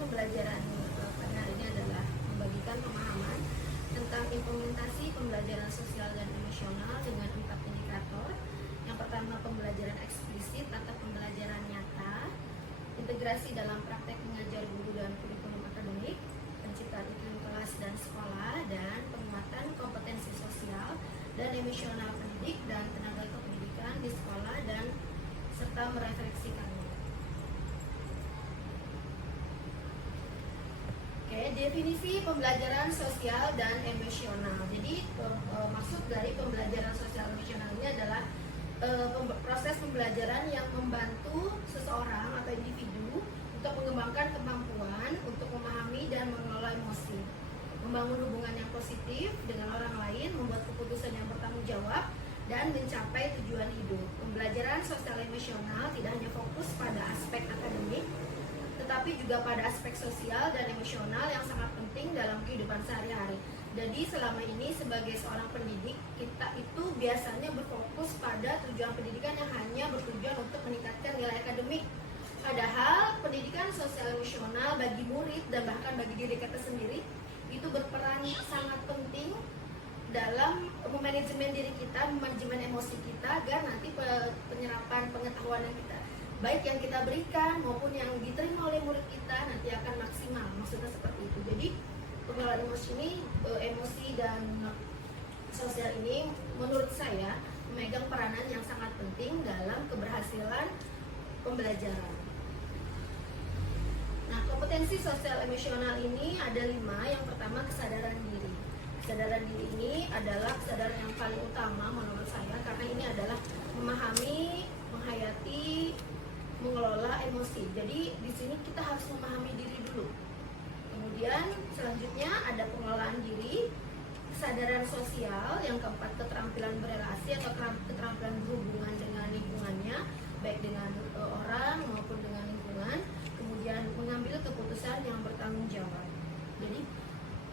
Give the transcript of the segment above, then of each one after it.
pembelajaran pada hari ini adalah membagikan pemahaman tentang implementasi pembelajaran sosial dan emosional dengan 4 indikator. Yang pertama, pembelajaran eksplisit atau pembelajaran nyata, integrasi dalam praktek mengajar guru dan kurikulum akademik, penciptaan iklim kelas dan sekolah, dan penguatan kompetensi sosial dan emosional pendidik dan tenaga kependidikan di sekolah dan serta merefleksikannya. Oke, definisi pembelajaran sosial dan emosional. Jadi maksud dari pembelajaran sosial emosional ini adalah proses pembelajaran yang membantu seseorang atau individu untuk mengembangkan kemampuan untuk memahami dan mengelola emosi, membangun hubungan yang positif dengan orang lain, membuat keputusan yang bertanggung jawab, dan mencapai tujuan hidup. Pembelajaran sosial emosional tidak hanya fokus pada aspek akademik, tetapi juga pada aspek sosial dan emosional yang sangat penting dalam kehidupan sehari-hari. Jadi selama ini sebagai seorang pendidik, kita itu biasanya berfokus pada tujuan pendidikan yang hanya bertujuan untuk meningkatkan nilai akademik. Padahal pendidikan sosial emosional bagi murid dan bahkan bagi diri kita sendiri itu berperan sangat penting dalam memanajemen diri kita, memanajemen emosi kita, agar nanti penyerapan pengetahuan yang kita baik yang kita berikan maupun yang diterima oleh murid kita nanti akan maksimal. Maksudnya seperti itu. Jadi pengelolaan emosi ini, emosi dan sosial ini menurut saya memegang peranan yang sangat penting dalam keberhasilan pembelajaran. Nah, kompetensi sosial emosional ini ada 5. Yang pertama, kesadaran diri. Kesadaran diri ini adalah kesadaran yang paling utama menurut saya, karena ini adalah memahami, menghayati, mengelola emosi. Jadi di sini kita harus memahami diri dulu. Kemudian selanjutnya ada pengelolaan diri, kesadaran sosial, yang keempat keterampilan berelasi atau keterampilan berhubungan dengan lingkungannya, baik dengan orang maupun dengan lingkungan. Kemudian mengambil keputusan yang bertanggung jawab. Jadi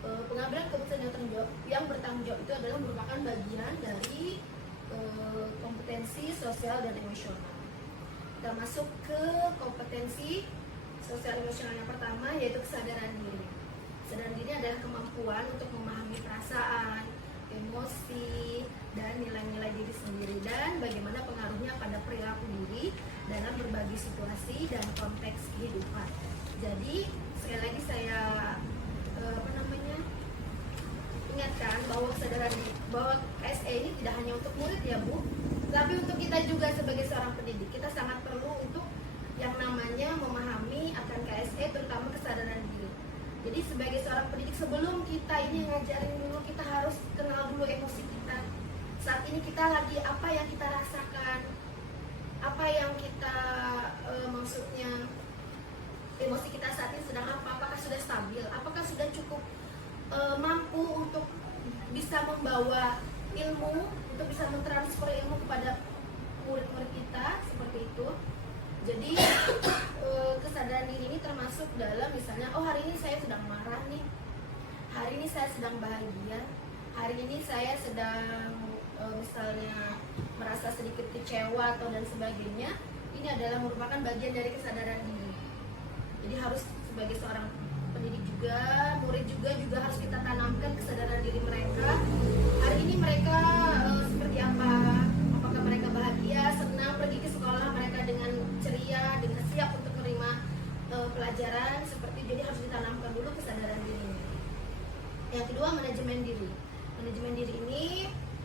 pengambilan keputusan yang bertanggung jawab itu adalah merupakan bagian dari kompetensi sosial dan emosional. Kita masuk ke kompetensi sosial emosional yang pertama, yaitu kesadaran diri. Kesadaran diri adalah kemampuan untuk memahami perasaan, emosi, dan nilai-nilai diri sendiri, dan bagaimana pengaruhnya pada perilaku diri dalam berbagai situasi dan konteks kehidupan. Jadi sekali lagi saya ingatkan bahwa kesadaran bahwa KSE ini tidak hanya untuk murid ya Bu, tapi untuk kita juga sebagai seorang pendidik. Kita sangat perlu untuk yang namanya memahami akan KSE, terutama kesadaran diri. Jadi sebagai seorang pendidik, sebelum kita ini ngajarin dulu, kita harus kenal dulu emosi kita. Saat ini kita lagi apa yang kita rasakan, apa yang kita maksudnya emosi kita saat ini sedang apa, apakah sudah stabil, apakah sudah cukup mampu untuk bisa membawa ilmu, untuk bisa mentransfer ilmu kepada murid-murid kita, seperti itu. Jadi kesadaran diri ini termasuk dalam misalnya, oh hari ini saya sedang marah nih, hari ini saya sedang bahagia, hari ini saya sedang misalnya merasa sedikit kecewa atau dan sebagainya. Ini adalah merupakan bagian dari kesadaran diri. Jadi harus sebagai seorang pendidik juga, murid juga harus kita tanamkan kesadaran diri mereka. Hari ini mereka seperti apa? Apakah mereka bahagia, senang pergi ke sekolah, mereka dengan ceria, dengan siap untuk menerima pelajaran seperti. Jadi harus ditanamkan dulu kesadaran dirinya. Yang kedua, manajemen diri. Manajemen diri ini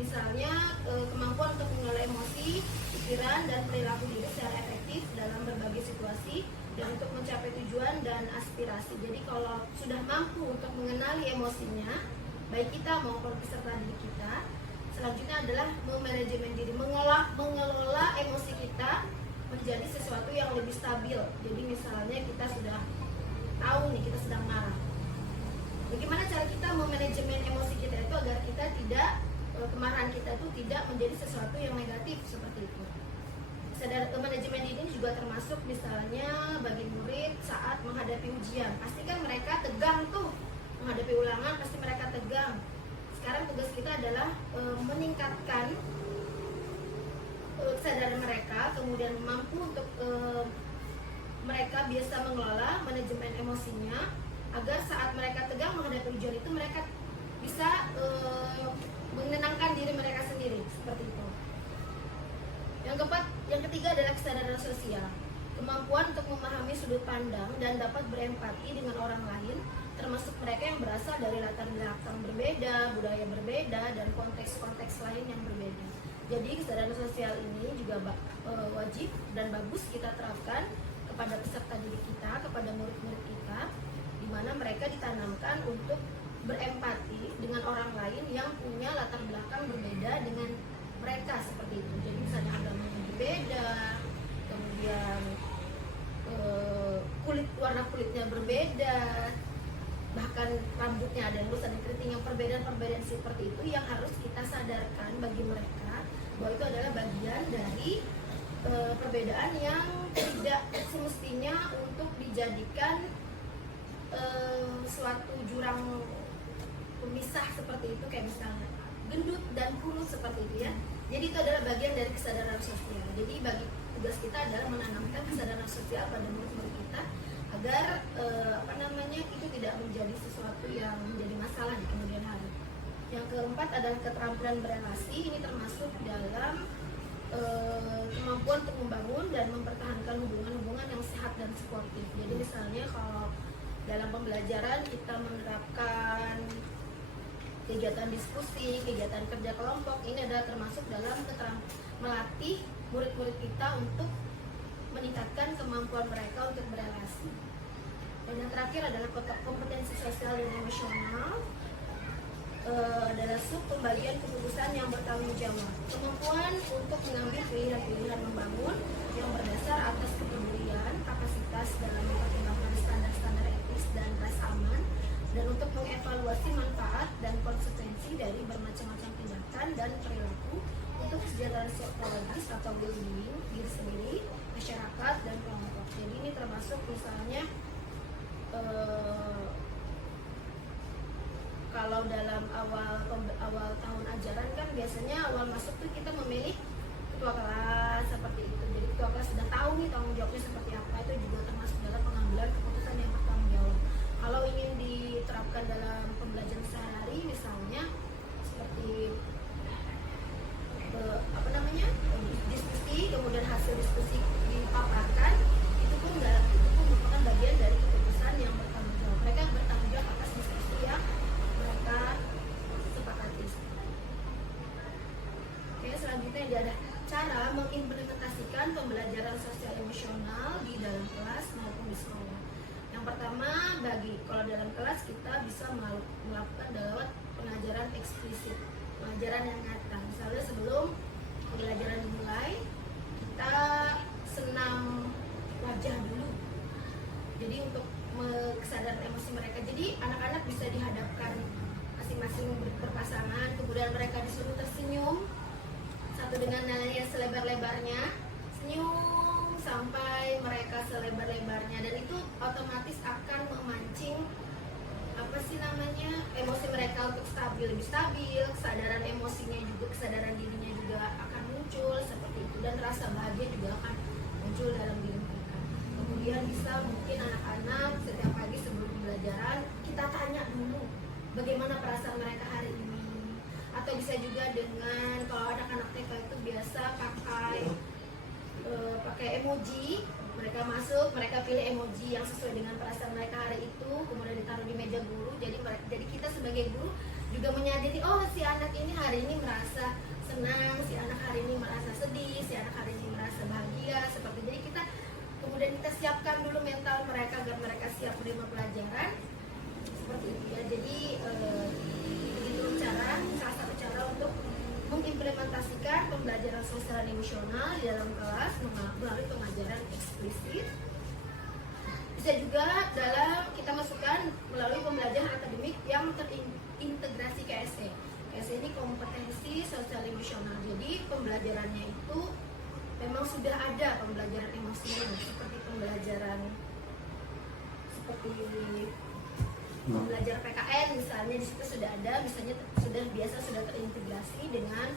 misalnya kemampuan untuk mengelola emosi, pikiran, dan perilaku diri secara efektif dalam berbagai situasi dan untuk mencapai tujuan dan aspirasi. Jadi kalau sudah mampu untuk mengenali emosinya, baik kita maupun peserta didik kita, selanjutnya adalah memanajemen diri, mengelola emosi kita menjadi sesuatu yang lebih stabil. Jadi misalnya kita sudah tahu nih kita sedang marah. Bagaimana cara kita memanajemen emosi kita itu agar kita tidak, kemarahan kita itu tidak menjadi sesuatu yang negatif seperti itu. Manajemen ini juga termasuk misalnya bagi murid saat menghadapi ujian. Pasti kan mereka tegang tuh, menghadapi ulangan pasti mereka tegang. Sekarang tugas kita adalah meningkatkan kesadaran mereka, kemudian mampu untuk mereka biasa mengelola manajemen emosinya agar saat mereka tegang menghadapi ujian itu mereka bisa menenangkan diri mereka sendiri, seperti itu. Yang ketiga adalah kesadaran sosial. Kemampuan untuk memahami sudut pandang dan dapat berempati dengan orang lain, termasuk mereka yang berasal dari latar belakang berbeda, budaya berbeda, dan konteks-konteks lain yang berbeda. Jadi kesadaran sosial ini juga wajib dan bagus kita terapkan kepada peserta didik kita, kepada murid-murid kita, di mana mereka ditanamkan untuk berempati dengan orang lain yang punya latar belakang berbeda dengan mereka, seperti itu. Jadi misalnya agamanya berbeda, kemudian warna kulitnya berbeda, bahkan rambutnya ada yang lurus, ada yang keriting, yang perbedaan seperti itu yang harus kita sadarkan bagi mereka bahwa itu adalah bagian dari perbedaan yang tidak semestinya untuk dijadikan suatu jurang pemisah seperti itu, kayak misalnya gendut dan kurus seperti itu ya. Jadi itu adalah bagian dari kesadaran sosial. Jadi bagi tugas kita adalah menanamkan kesadaran sosial pada murid-murid kita agar itu tidak menjadi sesuatu yang menjadi masalah di kemudian hari. Yang keempat adalah keterampilan berelasi. Ini termasuk dalam kemampuan untuk membangun dan mempertahankan hubungan-hubungan yang sehat dan sportif. Jadi misalnya kalau dalam pembelajaran kita menerapkan kegiatan diskusi, kegiatan kerja kelompok, ini adalah termasuk dalam melatih murid-murid kita untuk meningkatkan kemampuan mereka untuk berelasi. Dan yang terakhir adalah kompetensi sosial dan emosional, adalah sub pembagian keputusan yang bertanggung jawab. Kemampuan untuk mengambil pilihan-pilihan membangun yang berdasar atas kepedulian, kapasitas dalam mempertimbangkan standar-standar etis dan rasa aman, dan untuk mengevaluasi manfaat dan konsekuensi dari bermacam-macam tindakan dan perilaku untuk kesejahteraan psikologis atau well-being diri sendiri, masyarakat, dan kelompok. Jadi ini termasuk misalnya kalau dalam awal tahun ajaran kan biasanya awal masuk tuh kita memilih ketua kelas seperti itu. Jadi ketua kelas sudah tahu nih tanggung jawabnya seperti apa, itu juga termasuk dalam pengambilan keputusan yang bertanggung jawab. Kalau ingin diterapkan dalam pembelajaran sehari misalnya seperti diskusi, kemudian hasil diskusi dipaparkan, itu pun merupakan bagian dari keputusan yang bertanggung jawab. Mereka bertanggung jawab atas diskusi yang mereka sepakati. Oke, selanjutnya ada cara mengimplementasikan pembelajaran sosial emosional di dalam kelas maupun di sekolah. Yang pertama, kalau dalam kelas kita bisa melakukan lewat pengajaran eksplisit, pengajaran yang nyata. Misalnya sebelum pembelajaran dimulai, kita senam wajah dulu. Jadi untuk kesadaran emosi mereka. Jadi anak-anak bisa dihadapkan masing-masing berpasangan, kemudian mereka disuruh tersenyum satu dengan yang selebar-lebarnya, senyum sampai mereka selebar-lebarnya, dan itu otomatis akan memancing emosi mereka untuk lebih stabil, kesadaran emosinya juga, kesadaran dirinya juga akan muncul seperti itu, dan rasa bahagia juga akan muncul dalam diri mereka. Kemudian bisa mungkin anak-anak setiap pagi sebelum pembelajaran kita tanya dulu bagaimana perasaan mereka hari ini, atau bisa juga dengan kalau anak-anak TK itu biasa pakai emoji. Mereka masuk, mereka pilih emoji yang sesuai dengan perasaan mereka hari itu, kemudian ditaruh di meja guru. Jadi kita sebagai guru juga menyadari, oh si anak ini hari ini merasa senang, si anak hari ini merasa sedih, si anak hari ini merasa bahagia, seperti. Jadi kemudian kita siapkan dulu mental mereka agar mereka siap menerima pelajaran seperti itu ya. Jadi itu salah satu cara untuk mengimplementasikan pembelajaran sosial dan emosional di dalam kelas melalui pengajaran eksplisit. Bisa juga kita masukkan melalui pembelajaran akademik yang terintegrasi KSE. KSE ini kompetensi sosial emosional. Jadi pembelajarannya itu memang sudah ada pembelajaran emosinya, seperti pembelajaran belajar PKN misalnya, di situ sudah ada, misalnya sudah terintegrasi dengan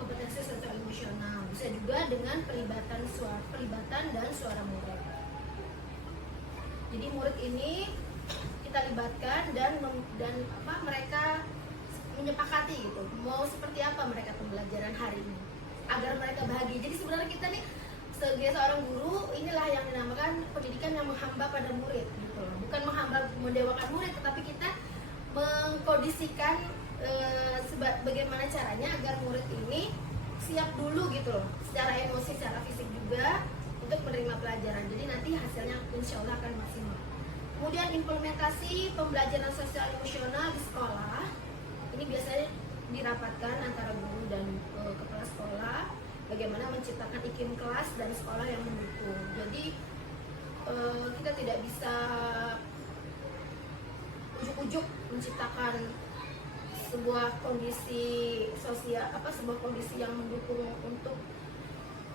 kompetensi sosial emosional. Bisa juga dengan pelibatan dan suara murid. Jadi murid ini kita libatkan dan mereka menyepakati gitu, mau seperti apa mereka pembelajaran hari ini agar mereka bahagia. Jadi sebenarnya kita nih sebagai seorang guru, inilah yang dinamakan pendidikan yang menghamba pada murid gitu loh. Bukan menghamba mendewakan murid, tetapi kita mengkondisikan bagaimana caranya agar murid ini siap dulu gitu loh, secara emosi, secara fisik juga untuk menerima pelajaran. Jadi nanti hasilnya insya Allah akan maksimal. Kemudian implementasi pembelajaran sosial emosional di sekolah. Ini biasanya dirapatkan antara guru dan kepala sekolah, bagaimana menciptakan iklim kelas dan sekolah yang mendukung. Jadi kita tidak bisa ujuk-ujuk menciptakan sebuah kondisi sosial, sebuah kondisi yang mendukung untuk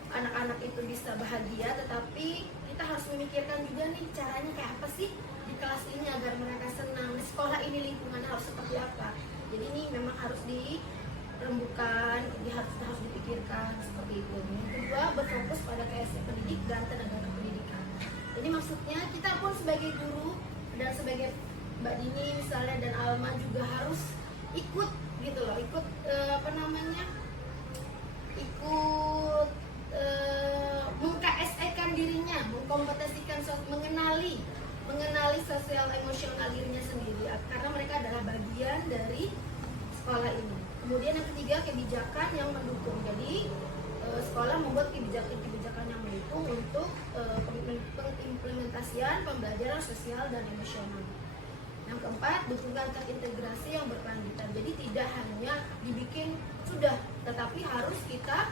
anak-anak itu bisa bahagia, tetapi kita harus memikirkan juga nih caranya kayak apa sih di kelas ini agar mereka senang, di sekolah ini lingkungannya harus seperti apa. Jadi ini memang harus dirembukan, harus dipikirkan seperti itu. Yang kedua, berfokus pada KSE pendidik dan tenaga pendidikan. Jadi maksudnya kita pun sebagai guru dan sebagai Mbak Dini misalnya dan Alma juga harus ikut gitu loh, ikut meng-KSE-kan dirinya, mengkompetisikan, mengenali sosial emosional dirinya sendiri, karena mereka adalah bagian dari sekolah ini. Kemudian yang ketiga, kebijakan yang mendukung. Jadi sekolah membuat kebijakan yang mendukung untuk pengimplementasian pembelajaran sosial dan emosional. Yang keempat, dukungan terintegrasi yang berkelanjutan. Jadi tidak hanya dibikin sudah, tetapi harus kita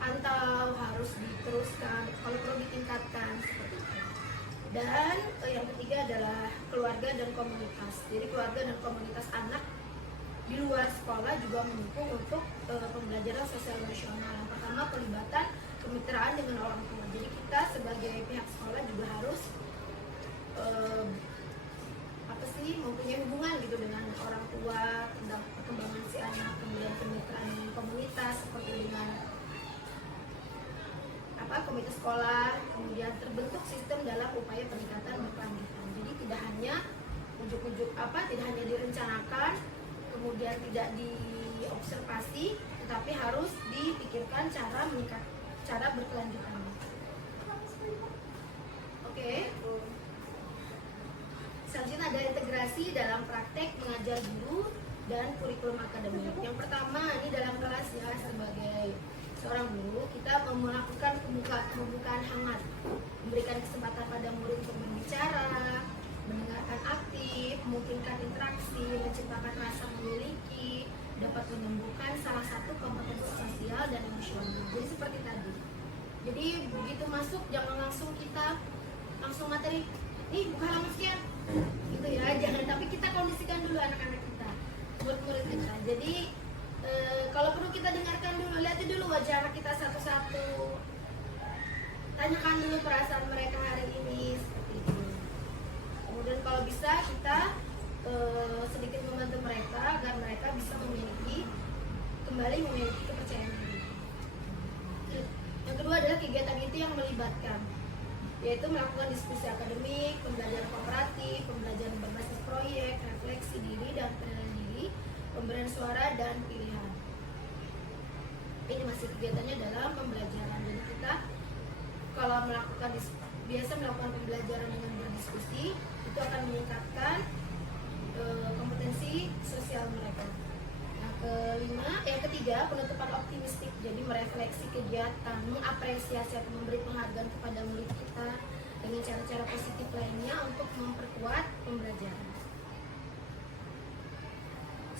pantau, harus diteruskan, kalau perlu ditingkatkan seperti itu. Dan yang ketiga adalah keluarga dan komunitas. Jadi keluarga dan komunitas anak di luar sekolah juga mendukung untuk pembelajaran sosial emosional. Yang pertama, pelibatan kemitraan dengan orang tua. Jadi kita sebagai pihak sekolah juga harus mempunyai hubungan gitu dengan orang tua tentang perkembangan si anak, kemudian kemitraan dengan komunitas seperti dengan komunitas sekolah, kemudian terbentuk sistem dalam upaya peningkatan berkelanjutan. Jadi tidak hanya ujuk-ujuk tidak hanya direncanakan, kemudian tidak diobservasi, tetapi harus dipikirkan cara berkelanjutannya. Oke. Selanjutnya ada integrasi dalam praktek mengajar guru dan kurikulum akademik. Yang pertama, ini dalam kelas ya, sebagai seorang guru kita melakukan pembukaan hangat, memberikan kesempatan pada murid untuk berbicara, mendengarkan aktif, memungkinkan interaksi, menciptakan rasa memiliki, dapat menyembuhkan salah satu kompetensi sosial dan emosional. Jadi seperti tadi. Jadi begitu masuk jangan langsung kita materi, buka halaman sekian, gitu ya, jangan. Tapi kita kondisikan dulu anak-anak kita, murid-murid kita. Jadi kalau perlu kita dengarkan dulu, lihat dulu wajah anak kita satu-satu, tanyakan dulu perasaan mereka hari ini seperti itu. Kemudian kalau bisa kita sedikit membantu mereka agar mereka bisa kembali memiliki kepercayaan diri. Yang kedua adalah kegiatan itu yang melibatkan, yaitu melakukan diskusi akademik, pembelajaran kooperatif, pembelajaran berbasis proyek, refleksi diri dan penilaian diri, pemberian suara dan pilihan. Ini masih kegiatannya dalam pembelajaran. Jadi kita kalau biasa melakukan pembelajaran dengan berdiskusi, itu akan meningkatkan kompetensi sosial mereka. Yang ketiga, penutupan optimistik. Jadi merefleksi kegiatan, mengapresiasi atau memberi penghargaan kepada murid kita dengan cara-cara positif lainnya untuk memperkuat pembelajaran.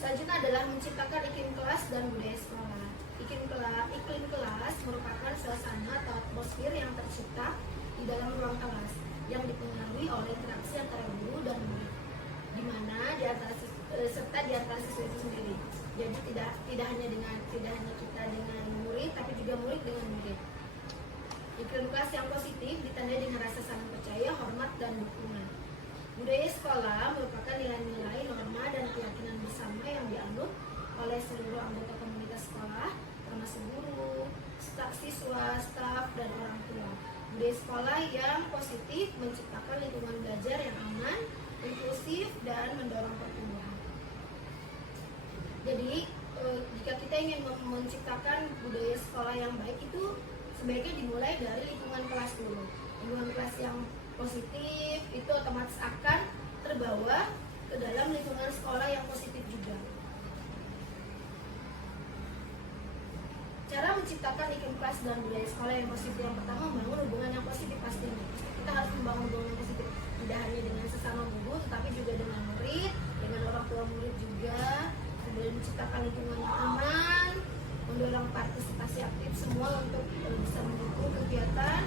Selanjutnya adalah menciptakan iklim kelas dan budaya sekolah. Iklim kelas merupakan suasana atau atmosfer yang tercipta di dalam ruang kelas yang dipengaruhi oleh interaksi antara guru dan murid, di mana di antara siswa itu sendiri. Jadi tidak hanya kita dengan murid, tapi juga murid dengan murid. Iklim kelas yang positif ditandai dengan rasa saling percaya, hormat, dan dukungan. Budaya sekolah merupakan nilai-nilai, norma, dan keyakinan bersama yang dianut oleh seluruh anggota komunitas sekolah, termasuk guru, siswa, staf, dan orang tua. Budaya sekolah yang positif menciptakan lingkungan belajar yang aman, inklusif, dan mendorong pertumbuhan. Jadi jika kita ingin menciptakan budaya sekolah yang baik, itu sebaiknya dimulai dari lingkungan kelas dulu. Lingkungan kelas yang positif itu otomatis akan terbawa ke dalam lingkungan sekolah yang positif juga. Cara menciptakan iklim kelas dan budaya sekolah yang positif, yang pertama membangun hubungan yang positif pastinya. Kita harus membangun hubungan yang positif, tidak hanya dengan sesama guru, tetapi juga dengan murid, dengan orang tua murid juga. Kemudian menciptakan lingkungan yang aman, mendorong partisipasi aktif semua untuk bisa mendukung kegiatan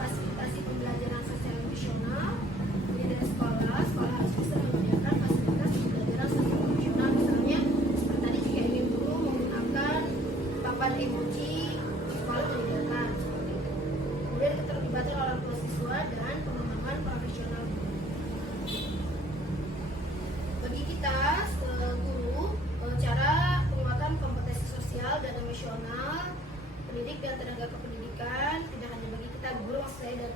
fasilitasi pembelajaran sosial emosional. Jadi dari sekolah harus bisa menyediakan fasilitas pembelajaran sosial emosional, misalnya seperti tadi jika ingin guru menggunakan papan emoji di sekolah menyediakan seperti itu. Kemudian keterlibatan orang tua siswa dan pengembangan profesional guru. Bagi kita guru, cara penguatan kompetensi sosial dan emosional pendidik dan tenaga kependidikan, tidak hanya bagi kita guru, maksud saya,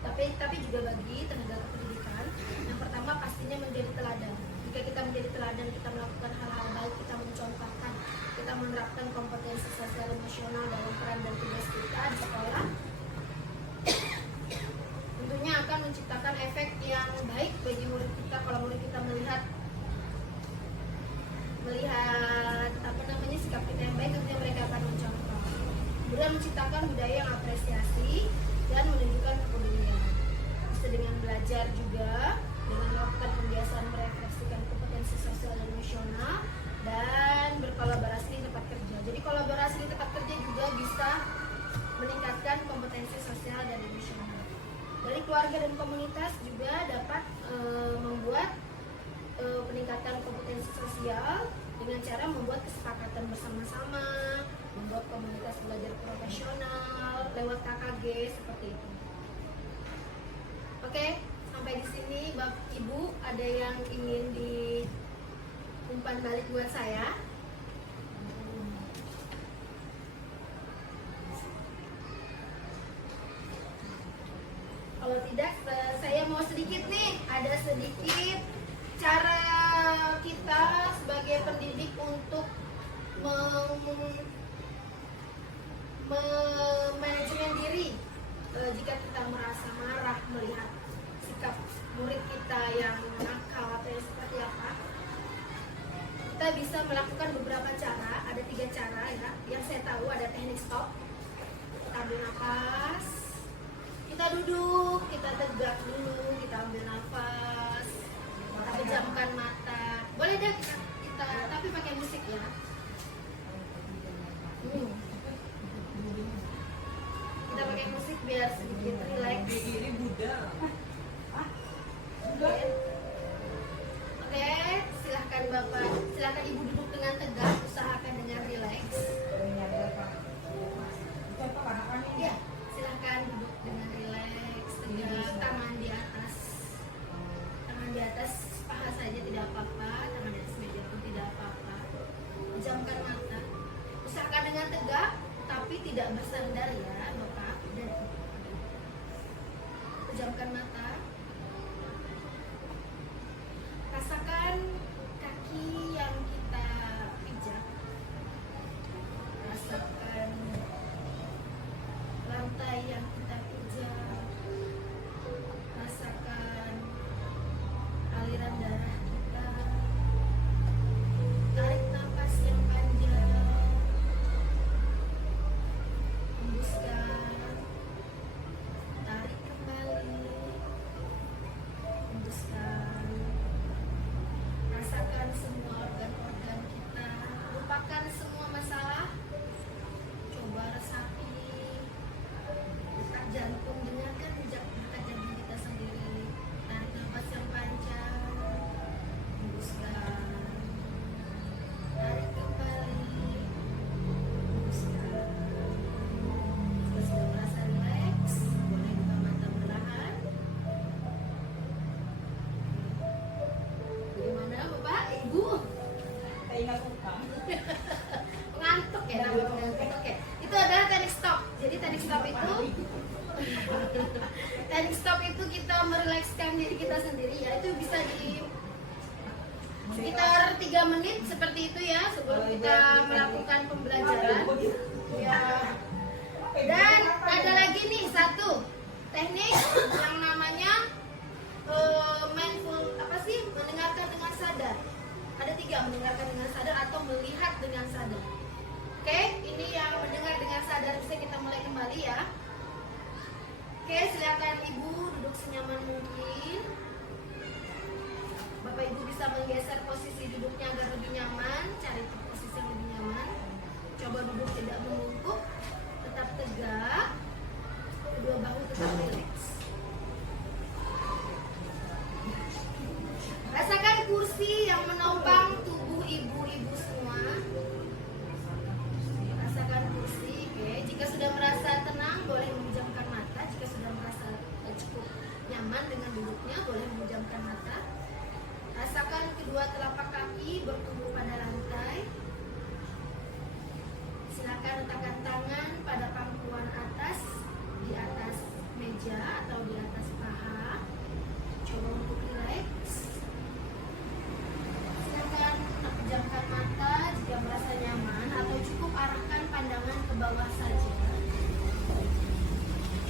tapi juga bagi tenaga kependidikan. Yang pertama pastinya menjadi teladan. Jika kita menjadi teladan, kita melakukan hal-hal baik, kita mencontohkan, kita menerapkan kompetensi sosial emosional dalam peran dan tugas kita di sekolah, tentunya akan menciptakan efek yang baik bagi murid kita. Kalau murid kita melihat sikap kita yang baik, tentunya mereka akan mencontoh. Kemudian menciptakan budaya yang apresiasi dan menunjukkan kepedulian. Bisa dengan belajar juga, dengan melakukan pembiasaan merefleksikan kompetensi sosial dan emosional, dan berkolaborasi di tempat kerja. Jadi kolaborasi di tempat kerja juga bisa meningkatkan kompetensi sosial dan emosional. Dari keluarga dan komunitas juga dapat membuat peningkatan kompetensi sosial dengan cara membuat kesepakatan bersama-sama, membuat komunitas belajar profesional lewat KKG seperti itu. Oke, sampai di sini Bapak Ibu, ada yang ingin diumpan balik buat saya? Kalau tidak, saya mau sedikit nih, ada sedikit cara kita sebagai pendidik untuk memanajemen diri jika kita merasa marah melihat sikap murid kita yang nakal atau yang seperti apa. Kita bisa melakukan beberapa cara, ada 3 cara ya. Yang saya tahu ada teknik stop, kita ambil nafas, kita duduk, kita tegak dulu, kita ambil nafas, kita pejamkan mata. Boleh deh kita tapi pakai musik ya. Kita pakai musik biar sedikit relax. Oke, silahkan Bapak, silahkan Ibu duduk dengan tegak, usahakan dengan relax. Ya, silahkan duduk dengan relax, tegak, tangan di atas paha saja tidak apa-apa, tangan di atas meja pun tidak apa-apa. Pejamkan mata, usahakan dengan tegak, tapi tidak bersandar ya Bapak dan Ibu. Pejamkan mata. Rasakan kaki yang kita pijak. Rasakan lantai yang kita pijak. Rasakan aliran darah kita. Tarik nafas yang panjang. Hembuskan. Tarik kembali. Hembuskan. Rasakan semua organ-organ kita. Lupakan semua masalah. Coba resapi detak jantung, dengarkan detak jantung kita sendiri. Tarik nafas yang panjang. Hembuskan. Tarik kembali. Hembuskan. Jika sudah merasa rileks, boleh buka mata perlahan. Bagaimana Bapak, Ibu? Ngantuk ya namanya mengantuk. Oke. Itu adalah teknik stop. Jadi teknik stop itu Teknik stop itu kita merilekskan diri kita sendiri ya. Itu bisa di sekitar 3 menit seperti itu ya sebelum kita melakukan pembelajaran ya. Dan ada lagi nih satu teknik yang namanya mindful, apa sih, mendengarkan dengan sadar. Ada 3, mendengarkan dengan sadar atau melihat dengan sadar. Oke, ini yang mendengar dengan sadar. Bisa kita mulai kembali ya. Oke, silakan Ibu duduk senyaman mungkin. Bapak Ibu bisa menggeser posisi duduknya agar lebih nyaman. Cari posisi yang lebih nyaman. Coba duduk tidak membungkuk, tetap tegak, kedua bahu tetap rileks. Rasakan kursi yang menopang tubuh ibu-ibu semua. Rasakan kursi. Oke, jika sudah merasa tenang boleh memejamkan mata. Jika sudah merasa cukup nyaman dengan duduknya boleh memejamkan mata. Rasakan kedua telapak kaki bertumbuh pada lantai. Silakan letakkan tangan pada pangkuan atas, di atas meja atau di atas paha. Coba untuk rileks. Silakan pejamkan mata jika merasa nyaman atau cukup arahkan pandangan ke bawah saja.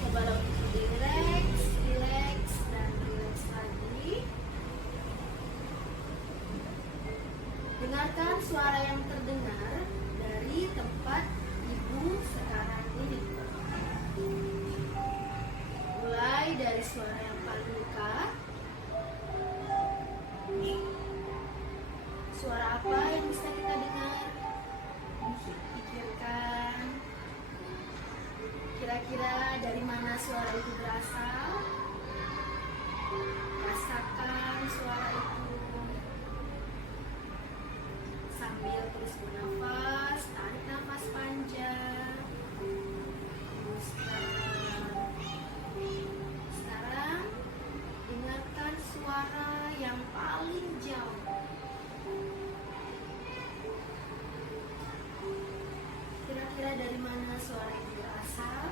Coba untuk rileks, rileks dan rileks lagi. Dengarkan suara yang terdengar dari tempat Ibu sekarang ini. Mulai dari suara yang paling dekat. Suara apa yang bisa kita dengar? Pikirkan. Kira-kira dari mana suara itu berasal? Rasakan suara itu. Sambil terus bernafas, tarik nafas panjang. Sekarang dengarkan suara yang paling jauh. Kira-kira dari mana suara itu berasal?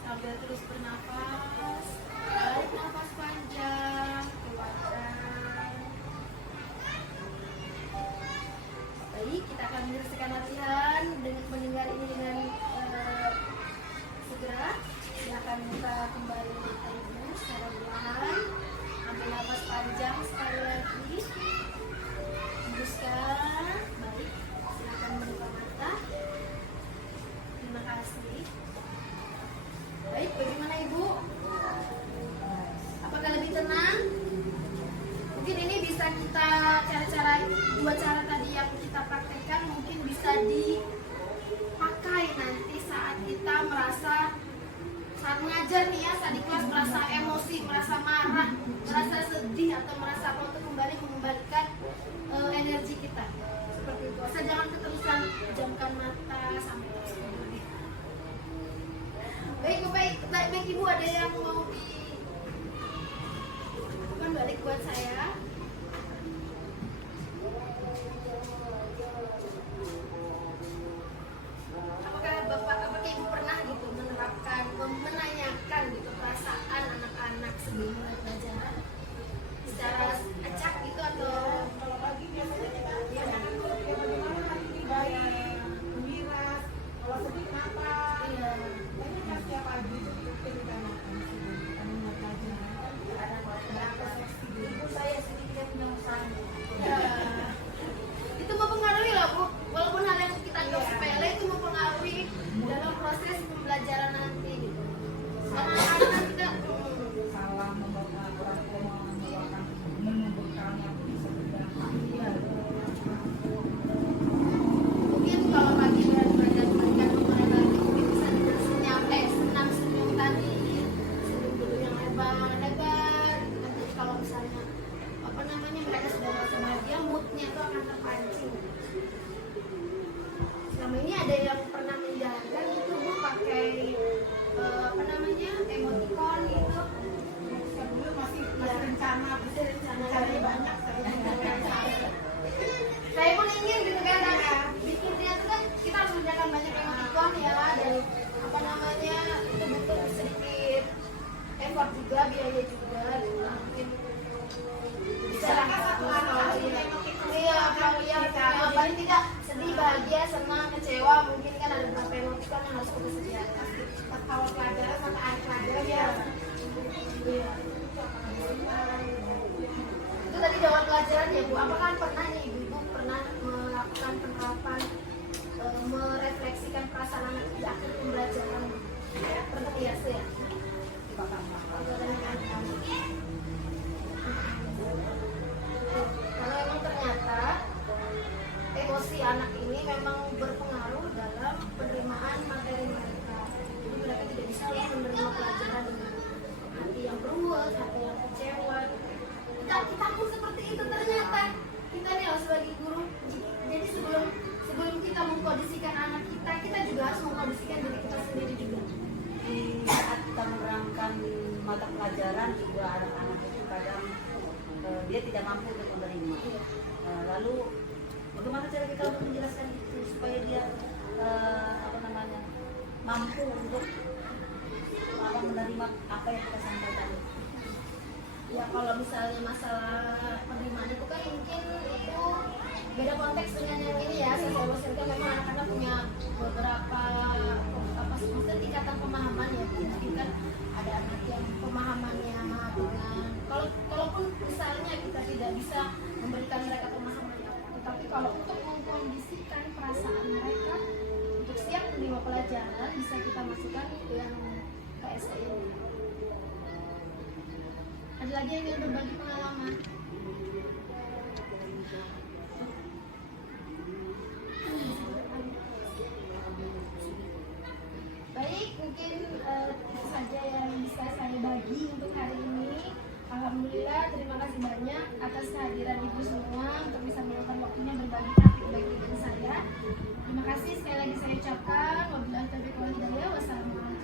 Sambil terus bernafas, tarik nafas panjang, keluarkan. Baik, kita akan menyelesaikan latihan dengan mendengar ini dengan segera. Silakan buka kembali mata Ibu secara perlahan. Ambil nafas panjang sekali lagi. Hembuskan. Baik, silakan membuka mata. Terima kasih. Baik, bagaimana Ibu? Apakah lebih tenang? Mungkin ini bisa kita dua cara tadi yang kita praktekkan mungkin bisa dipakai nanti saat kita merasa saat mengajar nih ya, saat di kelas merasa emosi, merasa marah, merasa sedih atau merasa apa, untuk kembali mengembalikan energi kita. Seperti itu. Asal jangan keterusan pejamkan mata sampai terus tidur. Baik Ibu, ada yang mau bukan balik buat saya? Apakah Ibu pernah gitu menerapkan, menanyakan gitu perasaan anak-anak sebelum mulai pelajaran secara acak gitu, atau Kalau pagi biasanya kita tanyakan dulu ya bagaimana hari ini, baik, gembira, kalau sedih kenapa? Iya. Tapi kan setiap pagi itu kita ditanyakan sebelum kita mulai pelajaran kan ada berapa seksi dulu. Ibu saya sedikit menyesal. Ya. Itu mempengaruhi lah Bu, walaupun hal yang kita anggap sepele itu mempengaruhi dalam proses pembelajaran nanti gitu. Karena anak kita Salah membawa orang tua membawakan menu bekal yang bisa berdampak. iya. Mungkin kalau pagi belajar memberikan pembelajaran mungkin bisa dengan senam senyum tadi, senyum dulu yang lebar gitu kan. Jadi kalau misalnya apa namanya mereka sudah merasa bahagia, moodnya itu akan terpancing. Selama ini ada yang pernah menjalankan itu Bu pakai apa namanya emoticon gitu. Dulu masih rencana, Bisa rencana caranya banyak saya pun ingin gitu kan, bikinnya itu kan kita harus menjalankan banyak emoticon ya, dari menerima. Lalu bagaimana cara kita untuk menjelaskan itu supaya dia mampu untuk menerima apa yang kita sampaikan? Ya kalau misalnya masalah penerimaan itu kan mungkin itu beda konteks dengan yang ini ya. Social worker kan memang anak-anak punya beberapa maksudnya tingkatan pemahaman ya. Jadi kan ada anak yang pemahamannya dengan kalaupun misalnya kita tidak bisa memberikan mereka pemahaman apa, tetapi kalau untuk mengkondisikan perasaan mereka untuk siap menerima pelajaran bisa kita masukkan yang KSE ini. Ada lagi yang ingin berbagi pengalaman? Baik, mungkin itu saja yang bisa saya bagi untuk hari ini. Alhamdulillah, terima kasih banyak atas kehadiran ibu semua untuk bisa meluangkan waktunya berbagi topik baik dengan saya. Terima kasih sekali lagi saya ucapkan. Wabillahi taufiq wal hidayah. Wassalamualaikum.